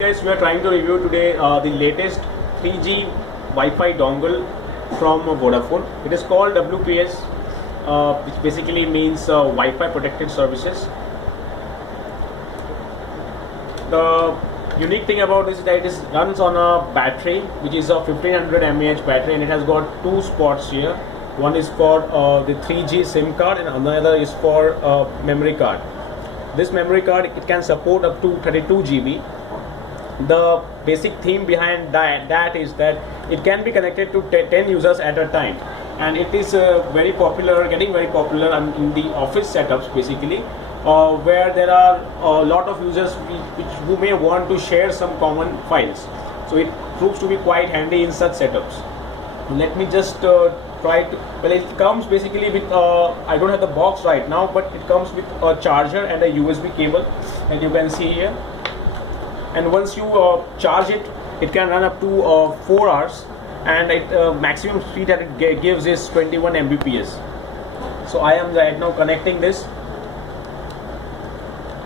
Guys, we are trying to review today the latest 3G Wi-Fi dongle from Vodafone. It is called WPS, which basically means Wi-Fi Protected Services. The unique thing about this is that it runs on a battery, which is a 1500 mAh battery, and it has got two spots here. One is for the 3G SIM card, and another is for memory card. This memory card, it can support up to 32 GB. The basic theme behind that is that it can be connected to 10 users at a time, and it is very popular, getting very popular in the office setups basically, where there are a lot of users who may want to share some common files. So it proves to be quite handy in such setups. Let me just try to, well, it comes basically with I don't have the box right now, but it comes with a charger and a USB cable, as you can see here. And once you charge it, it can run up to 4 hours, and maximum speed that it gives is 21 Mbps. So I am right now connecting this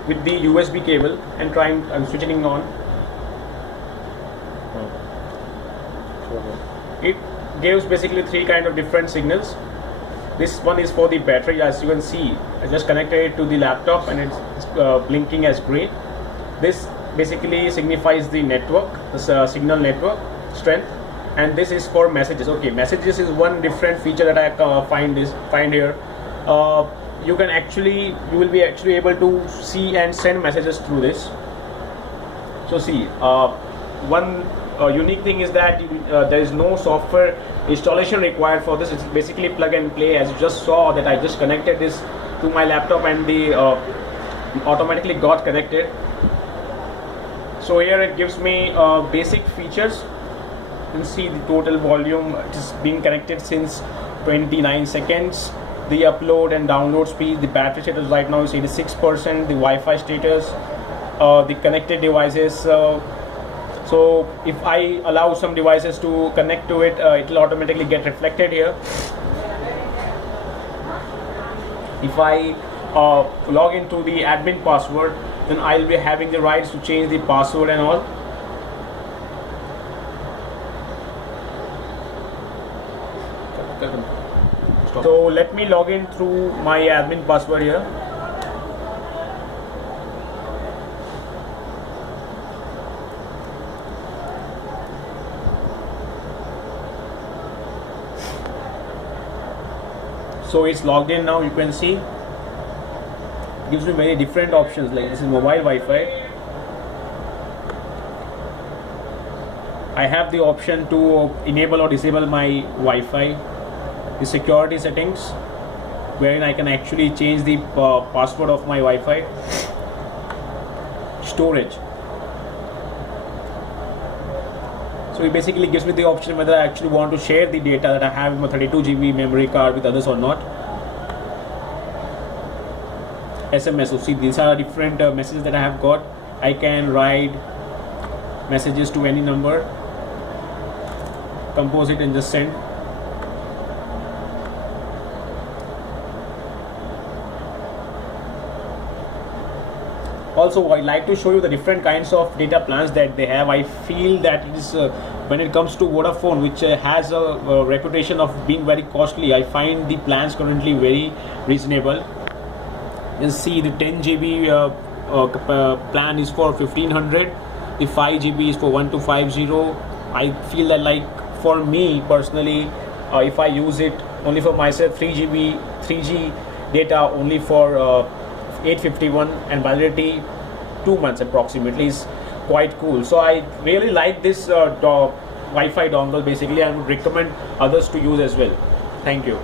with the USB cable and I'm switching on. It gives basically three kind of different signals. This one is for the battery, as you can see. I just connected it to the laptop and it's blinking as green. This basically signifies the network, the signal network strength, and this is for messages. Okay, messages is one different feature that I find here. You will be actually able to see and send messages through this. So see, one unique thing is that there is no software installation required for this. It's basically plug and play, as you just saw that I just connected this to my laptop and the automatically got connected. So here it gives me basic features. You can see the total volume. It is being connected since 29 seconds. The upload and download speed. The battery status right now is 86%. The Wi-Fi status. The connected devices. So if I allow some devices to connect to it, it will automatically get reflected here. If I log into the admin password, then I'll be having the rights to change the password and all. So let me log in through my admin password here. So it's logged in now, you can see. Gives me many different options, like this is mobile Wi-Fi. I have the option to enable or disable my Wi-Fi. The security settings, wherein I can actually change the password of my Wi-Fi. Storage. So it basically gives me the option whether I actually want to share the data that I have in my 32 GB memory card with others or not. SMS. So see, these are different messages that I have got. I can write messages to any number, compose it and just send. Also, I'd like to show you the different kinds of data plans that they have. I feel that it is when it comes to Vodafone, which has a reputation of being very costly, I find the plans currently very reasonable. You see the 10 GB plan is for 1500, the 5 GB is for 1250. I feel that, like, for me personally, if I use it only for myself, 3G data only for 851 and validity 2 months approximately is quite cool. So I really like this Wi-Fi dongle basically, and would recommend others to use as well. Thank you.